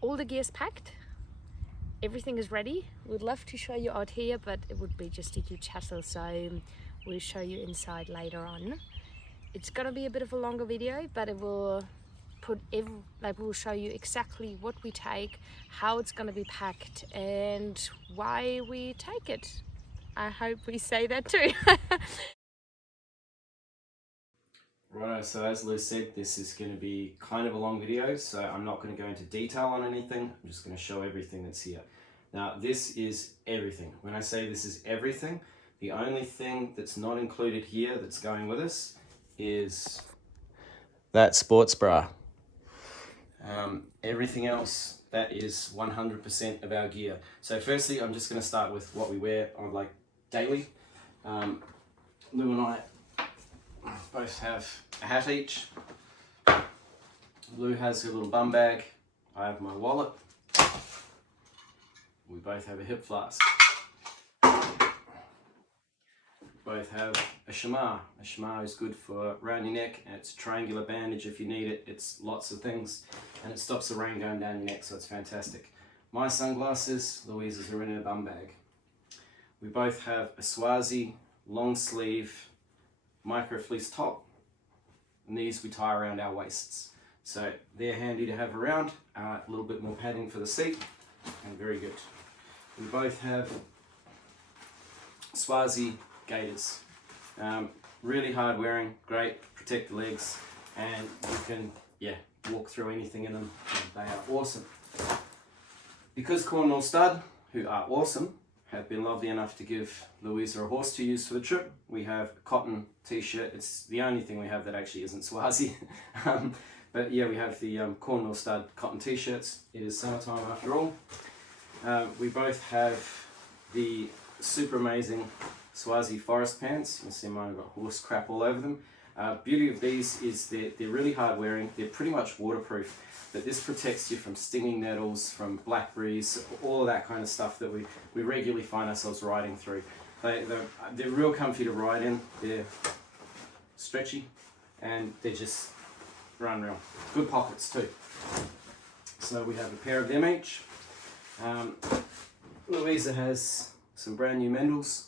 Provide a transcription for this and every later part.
all the gear's packed. Everything is ready. We'd love to show you out here, but it would be just a huge hassle, so we'll show you inside later on. It's gonna be a bit of a longer video, but it will we'll show you exactly what we take, how it's gonna be packed, and why we take it. I hope we say that too. Righto, so as Liz said, this is going to be kind of a long video, so I'm not going to go into detail on anything. I'm just going to show everything that's here. Now, this is everything. When I say this is everything, the only thing that's not included here that's going with us is that sports bra. Everything else, that is 100% of our gear. So firstly, I'm just going to start with what we wear on like daily. Lou and I both have a hat each. Lou has her little bum bag. I have my wallet. We both have a hip flask. We both have a shamar. A shamar is good for around your neck, and it's a triangular bandage if you need it. It's lots of things, and it stops the rain going down your neck, so it's fantastic. My sunglasses, Louise's are in her bum bag. We both have a Swazi long sleeve micro fleece top, and these we tie around our waists, so they're handy to have around. A little bit more padding for the seat, and very good. We both have Swazi gaiters, really hard wearing, great, protect the legs, and you can walk through anything in them, and they are awesome. Because Cornmill Stud, who are awesome, have been lovely enough to give Louise a horse to use for the trip, we have a cotton t-shirt. It's the only thing we have that actually isn't Swazi. But yeah, we have the Cornmill Stud cotton t-shirts. It is summertime after all. We both have the super amazing Swazi forest pants. You can see mine have got horse crap all over them. Beauty of these is they're really hard wearing. They're pretty much waterproof, but this protects you from stinging nettles, from blackberries, all of that kind of stuff that we regularly find ourselves riding through. They're real comfy to ride in. They're stretchy, and they just run real. Good pockets too. So we have a pair of them each. Louisa has some brand new Mendels,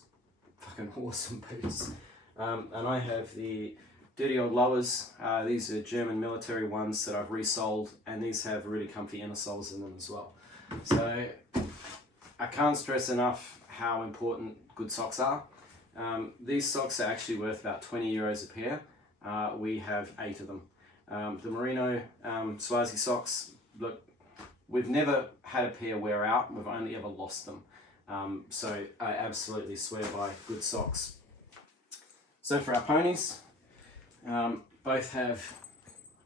fucking awesome boots. And I have the dirty old lowers. These are German military ones that I've resold, and these have really comfy inner soles in them as well. So I can't stress enough how important good socks are. These socks are actually worth about 20 euros a pair. We have 8 of them. The merino Swazi socks, look, we've never had a pair wear out, we've only ever lost them. So I absolutely swear by good socks. So for our ponies, both have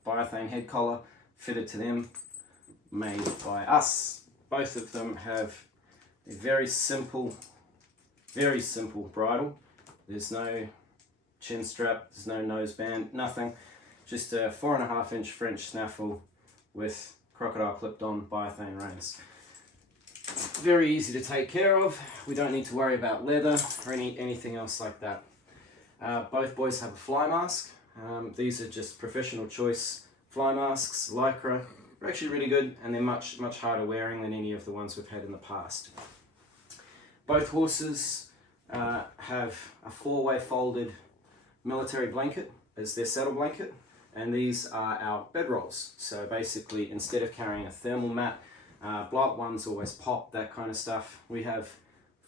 biothane head collar fitted to them, made by us. Both of them have a very simple bridle. There's no chin strap, there's no noseband, nothing. Just a 4.5 inch French snaffle with crocodile clipped on biothane reins. Very easy to take care of. We don't need to worry about leather or anything else like that. Both boys have a fly mask. These are just professional choice fly masks, lycra. They're actually really good, and they're much harder wearing than any of the ones we've had in the past. Both horses have a 4-way folded military blanket as their saddle blanket, and these are our bedrolls. So basically, instead of carrying a thermal mat, blow up ones always pop, that kind of stuff, we have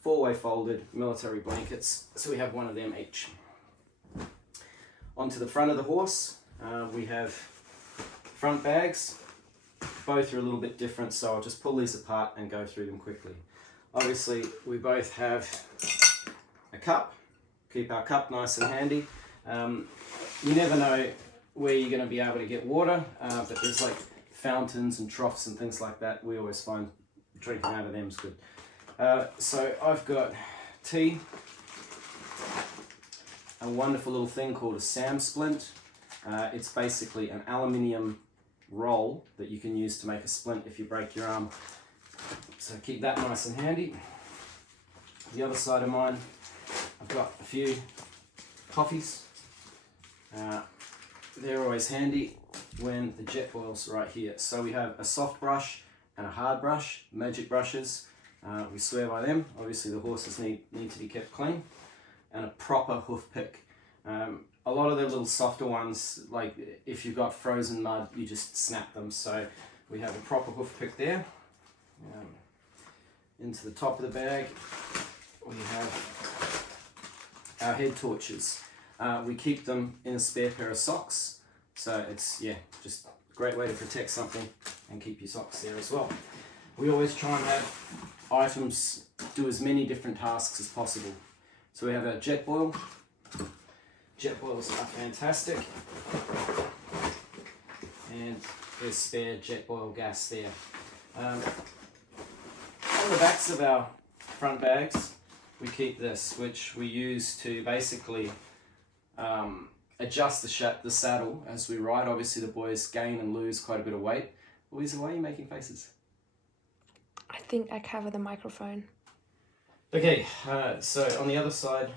4-way folded military blankets, so we have one of them each. Onto the front of the horse, we have front bags. Both are a little bit different, so I'll just pull these apart and go through them quickly. Obviously, we both have a cup. Keep our cup nice and handy. You never know where you're going to be able to get water, but there's like fountains and troughs and things like that. We always find drinking out of them is good. So I've got tea, a wonderful little thing called a Sam splint. It's basically an aluminium roll that you can use to make a splint if you break your arm. So keep that nice and handy. The other side of mine, I've got a few coffees. They're always handy when the jet boil's right here. So we have a soft brush and a hard brush, magic brushes. We swear by them. Obviously the horses need to be kept clean. And a proper hoof pick. A lot of the little softer ones, like if you've got frozen mud, you just snap them. So we have a proper hoof pick there. Into the top of the bag, we have our head torches. We keep them in a spare pair of socks. So it's, yeah, just a great way to protect something and keep your socks there as well. We always try and have items do as many different tasks as possible. So we have our jet boil. Jet boils are fantastic. And there's spare jet boil gas there. On the backs of our front bags, we keep this, which we use to basically adjust the saddle as we ride. Obviously the boys gain and lose quite a bit of weight. Louise, why are you making faces? I think I cover the microphone. Okay, so on the other side,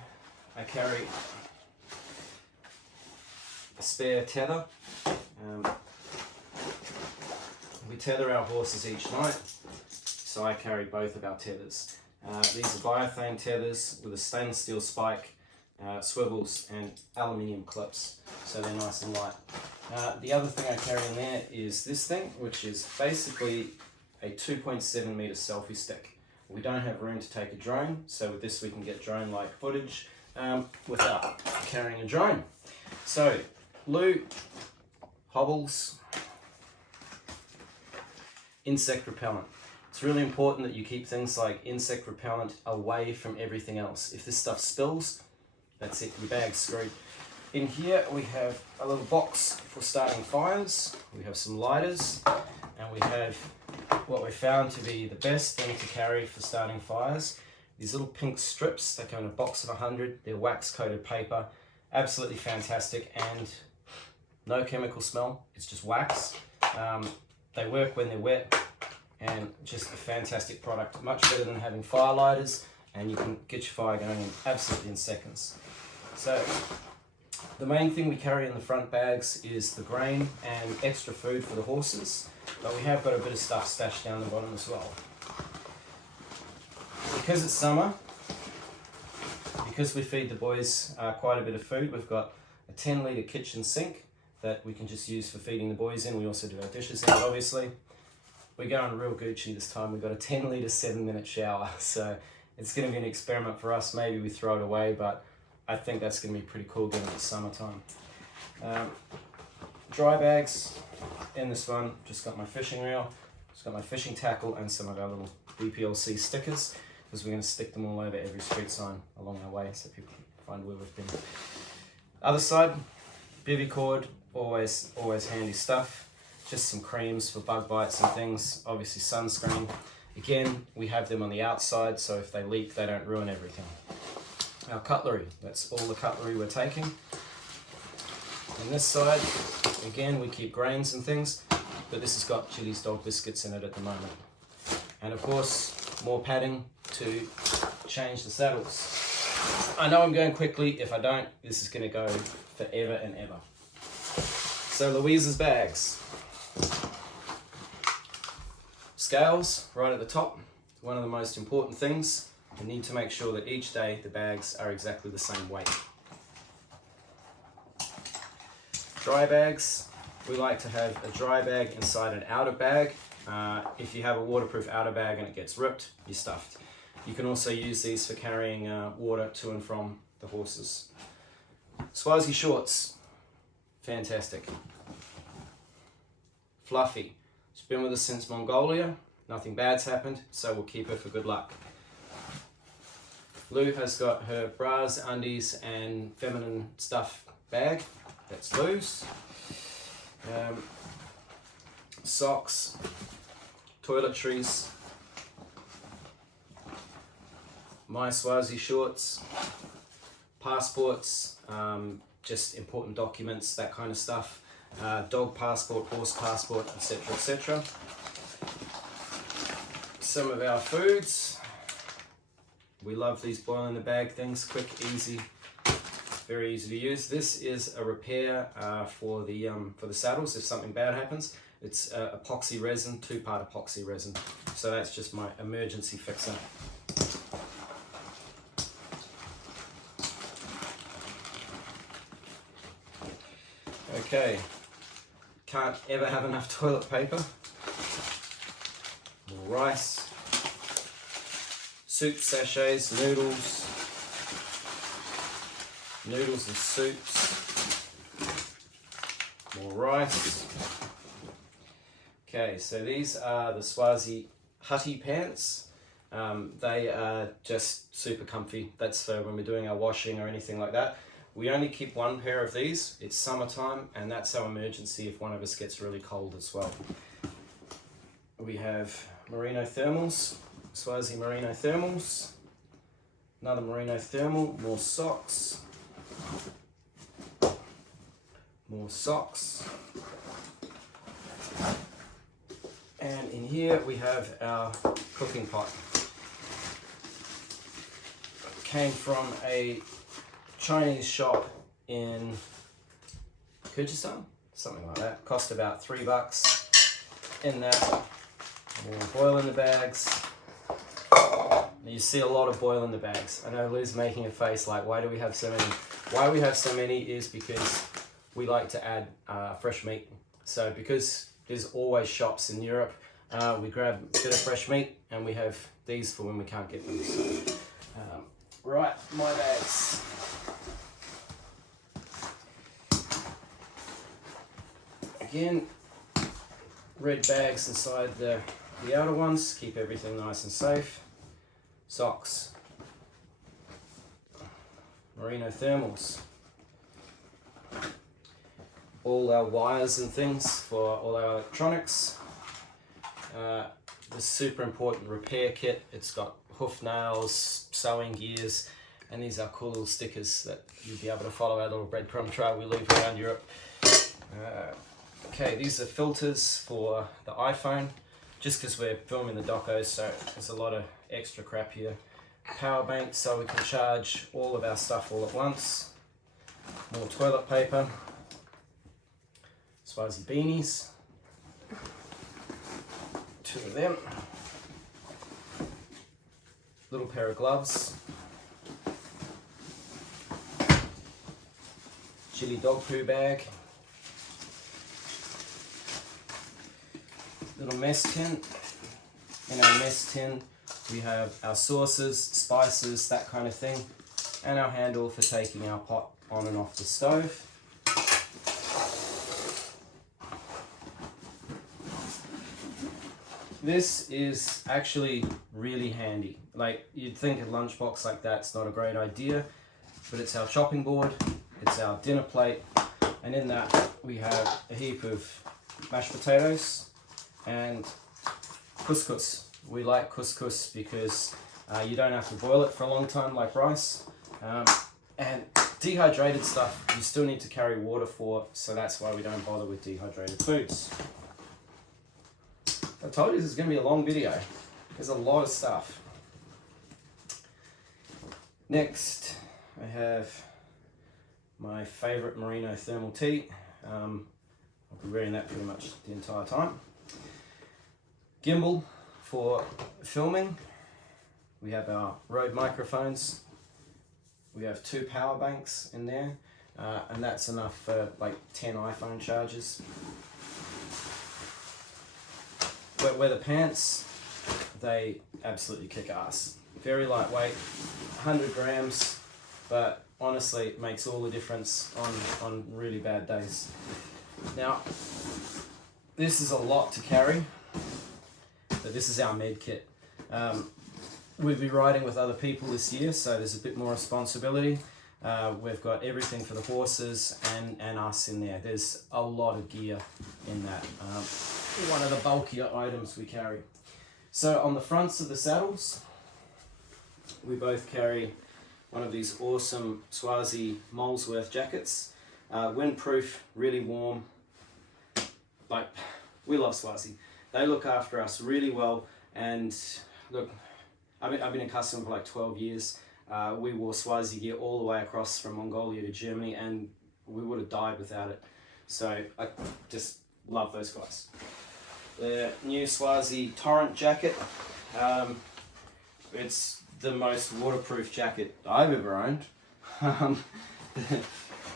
I carry a spare tether. We tether our horses each night, so I carry both of our tethers. These are biothane tethers with a stainless steel spike, swivels and aluminium clips, so they're nice and light. The other thing I carry in there is this thing, which is basically a 2.7 meter selfie stick. We don't have room to take a drone, so with this we can get drone-like footage without carrying a drone. So, Lou, hobbles, insect repellent. It's really important that you keep things like insect repellent away from everything else. If this stuff spills, that's it, your bag's screwed. In here we have a little box for starting fires. We have some lighters, and we have what we found to be the best thing to carry for starting fires. These little pink strips, they come in a box of 100. They're wax coated paper, absolutely fantastic, and no chemical smell, it's just wax. They work when they're wet, and just a fantastic product, much better than having fire lighters, and you can get your fire going absolutely in seconds. So the main thing we carry in the front bags is the grain and extra food for the horses, but we have got a bit of stuff stashed down the bottom as well. Because it's summer, because we feed the boys quite a bit of food, we've got a 10-litre kitchen sink that we can just use for feeding the boys in. We also do our dishes in it, obviously. We're going real Gucci this time. We've got a 10-litre 7-minute shower, so it's going to be an experiment for us. Maybe we throw it away, but I think that's going to be pretty cool given it's summertime. Dry bags. In this one, just got my fishing reel, just got my fishing tackle and some of our little BPLC stickers, because we're going to stick them all over every street sign along our way so people can find where we've been. Other side, bivy cord, always handy stuff. Just some creams for bug bites and things, obviously sunscreen. Again, we have them on the outside, so if they leak, they don't ruin everything. Our cutlery, that's all the cutlery we're taking. On this side, again, we keep grains and things, but this has got Chili's dog biscuits in it at the moment. And of course, more padding to change the saddles. I know I'm going quickly. If I don't, this is going to go forever and ever. So Louise's bags. Scales, right at the top. One of the most important things. You need to make sure that each day the bags are exactly the same weight. Dry bags, we like to have a dry bag inside an outer bag. If you have a waterproof outer bag and it gets ripped, you're stuffed. You can also use these for carrying water to and from the horses. Swazi shorts, fantastic. Fluffy, she's been with us since Mongolia, nothing bad's happened, so we'll keep her for good luck. Lou has got her bras, undies and feminine stuff bag. That's Lou's. Socks, toiletries, my Swazi shorts, passports, just important documents, that kind of stuff. Dog passport, horse passport, etc., etc. Some of our foods. We love these boil in the bag things, quick, easy, very easy to use. This is a repair for the saddles if something bad happens. It's epoxy resin, 2-part epoxy resin. So that's just my emergency fixer. Okay, can't ever have enough toilet paper. More rice, soup sachets, noodles and soups, more rice. Okay, so these are the Swazi hutty pants. They are just super comfy. That's for when we're doing our washing or anything like that. We only keep one pair of these. It's summertime, and that's our emergency if one of us gets really cold as well. We have merino thermals, Swazi merino thermals, another merino thermal, more socks, and in here we have our cooking pot. Came from a Chinese shop in Kyrgyzstan, something like that. Cost about $3. In that, more boil in the bags. You see a lot of boil in the bags. I know Lou's making a face like, why do we have so many? Why we have so many is because we like to add fresh meat. So because there's always shops in Europe, we grab a bit of fresh meat and we have these for when we can't get them. So, right, my bags. Again, red bags inside the outer ones, keep everything nice and safe. Socks, merino thermals, all our wires and things for all our electronics. The super important repair kit. It's got hoof nails, sewing gears, and these are cool little stickers that you'll be able to follow our little breadcrumb trail we leave around Europe. Okay, these are filters for the iPhone, just because we're filming the docos, so there's a lot of extra crap here. Power bank, so we can charge all of our stuff all at once. More toilet paper. Swazi beanies. 2 of them. Little pair of gloves. Chili dog poo bag. Little mess tin. In our mess tin we have our sauces, spices, that kind of thing, and our handle for taking our pot on and off the stove. This is actually really handy. Like, you'd think a lunchbox like that's not a great idea, but it's our chopping board, it's our dinner plate, and in that we have a heap of mashed potatoes and couscous. We like couscous because you don't have to boil it for a long time like rice. And dehydrated stuff you still need to carry water for, so that's why we don't bother with dehydrated foods. I told you this is going to be a long video. There's a lot of stuff. Next, I have my favourite merino thermal tee. I'll be wearing that pretty much the entire time. Gimbal for filming. We have our Rode microphones. We have 2 power banks in there, and that's enough for like 10 iPhone chargers. Weather pants, they absolutely kick ass. Very lightweight, 100 grams, but honestly it makes all the difference on really bad days. Now, this is a lot to carry, but this is our med kit. We'll be riding with other people this year, so there's a bit more responsibility. We've got everything for the horses and us in there. There's a lot of gear in that. One of the bulkier items we carry. So on the fronts of the saddles, we both carry one of these awesome Swazi Molesworth jackets. Windproof, really warm. Like, we love Swazi. They look after us really well, and look, I've been a customer for like 12 years. We wore Swazi gear all the way across from Mongolia to Germany, and we would have died without it. So I just Love those guys. The new Swazi Torrent jacket. It's the most waterproof jacket I've ever owned.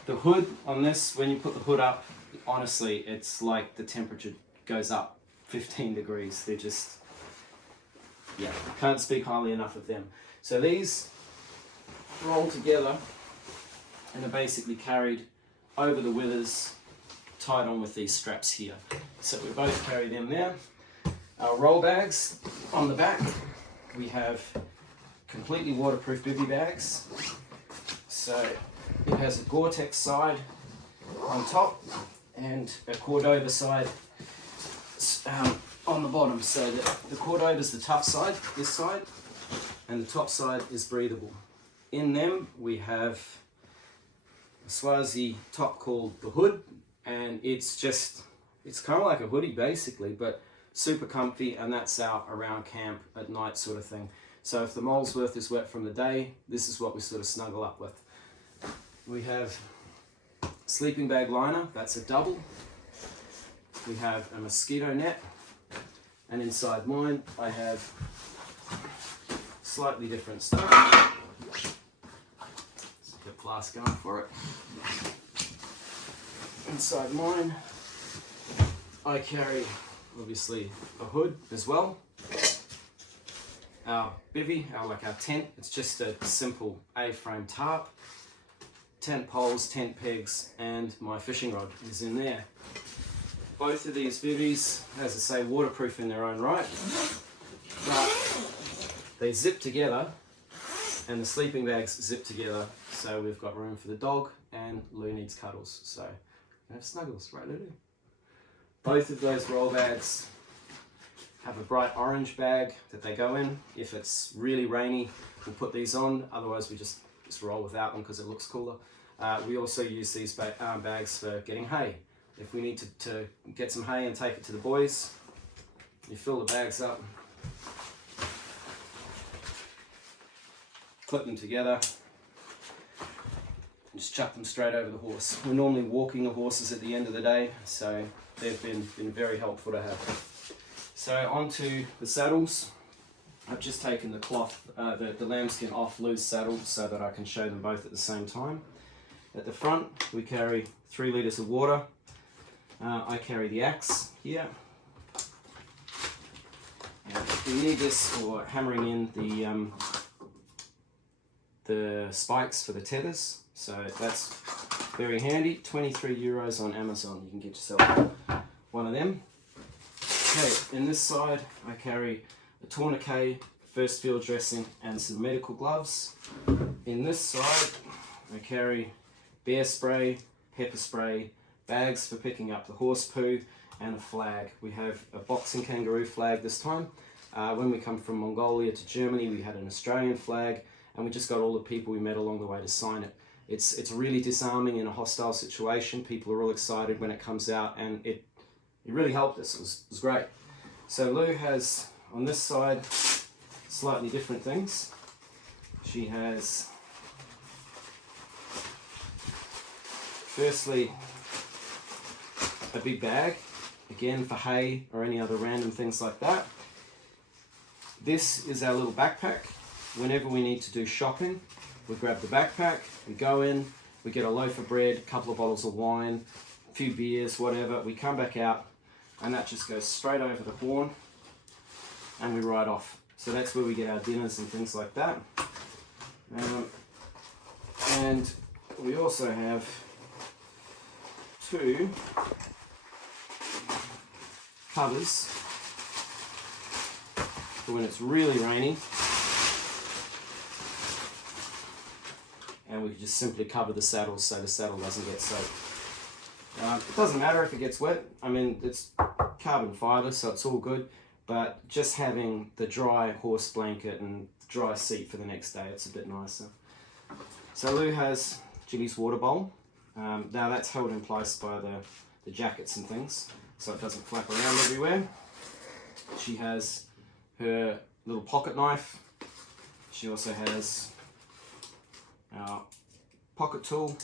The hood on this, when you put the hood up, honestly, it's like the temperature goes up 15 degrees. They're just, yeah, can't speak highly enough of them. So these roll together and are basically carried over the withers, tied on with these straps here. So we both carry them there. Our roll bags on the back, we have completely waterproof bivvy bags. So it has a Gore-Tex side on top and a Cordova side on the bottom. So the Cordova is the tough side, this side, and the top side is breathable. In them we have a Swazi top called the Hood, and it's kind of like a hoodie basically, but super comfy, and that's out around camp at night sort of thing. So if the Molesworth is wet from the day, this is what we sort of snuggle up with. We have sleeping bag liner, that's a double. We have a mosquito net, and inside mine I have slightly different stuff. Let's get glass going for it. Inside mine I carry obviously a hood as well. Our bivvy, our tent, it's just a simple A-frame tarp. Tent poles, tent pegs, and my fishing rod is in there. Both of these bivvies, as I say, waterproof in their own right, but they zip together, and the sleeping bags zip together, so we've got room for the dog, and Lou needs cuddles, so we have snuggles, right Lulu? Both of those roll bags have a bright orange bag that they go in. If it's really rainy, we'll put these on, otherwise we just roll without them because it looks cooler. We also use these bags for getting hay. If we need to get some hay and take it to the boys, you fill the bags up, clip them together, and just chuck them straight over the horse. We're normally walking the horses at the end of the day, so they've been very helpful to have. So onto the saddles. I've just taken the cloth, the lambskin off Lou's saddle so that I can show them both at the same time. At the front we carry 3 litres of water. I carry the axe here. And we need this for hammering in the spikes for the tethers, so that's very handy. 23 euros on Amazon, you can get yourself one of them. Okay, in this side I carry a tourniquet, first field dressing, and some medical gloves. In this side I carry bear spray, pepper spray, bags for picking up the horse poo, and a flag. We have a boxing kangaroo flag this time. When we come from Mongolia to Germany, we had an Australian flag, and we just got all the people we met along the way to sign it. It's really disarming in a hostile situation. People are all excited when it comes out, and it really helped us. It was great. So Lou has, on this side, slightly different things. She has, firstly, a big bag, again for hay or any other random things like that. This is our little backpack. Whenever we need to do shopping, we grab the backpack, we go in, we get a loaf of bread, a couple of bottles of wine, a few beers, whatever. We come back out, and that just goes straight over the horn, and we ride off. So that's where we get our dinners and things like that. And we also have 2 covers for when it's really rainy, and we can just simply cover the saddles so the saddle doesn't get soaked. It doesn't matter if it gets wet. I mean, it's carbon fiber, so it's all good, but just having the dry horse blanket and dry seat for the next day, it's a bit nicer. So Lou has Jimmy's water bowl. Now that's held in place by the jackets and things, so it doesn't flap around everywhere. She has her little pocket knife. She also has our pocket tool.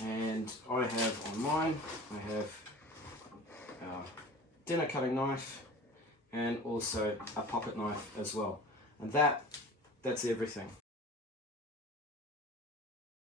And I have on mine, I have our dinner cutting knife and also a pocket knife as well. And that's everything.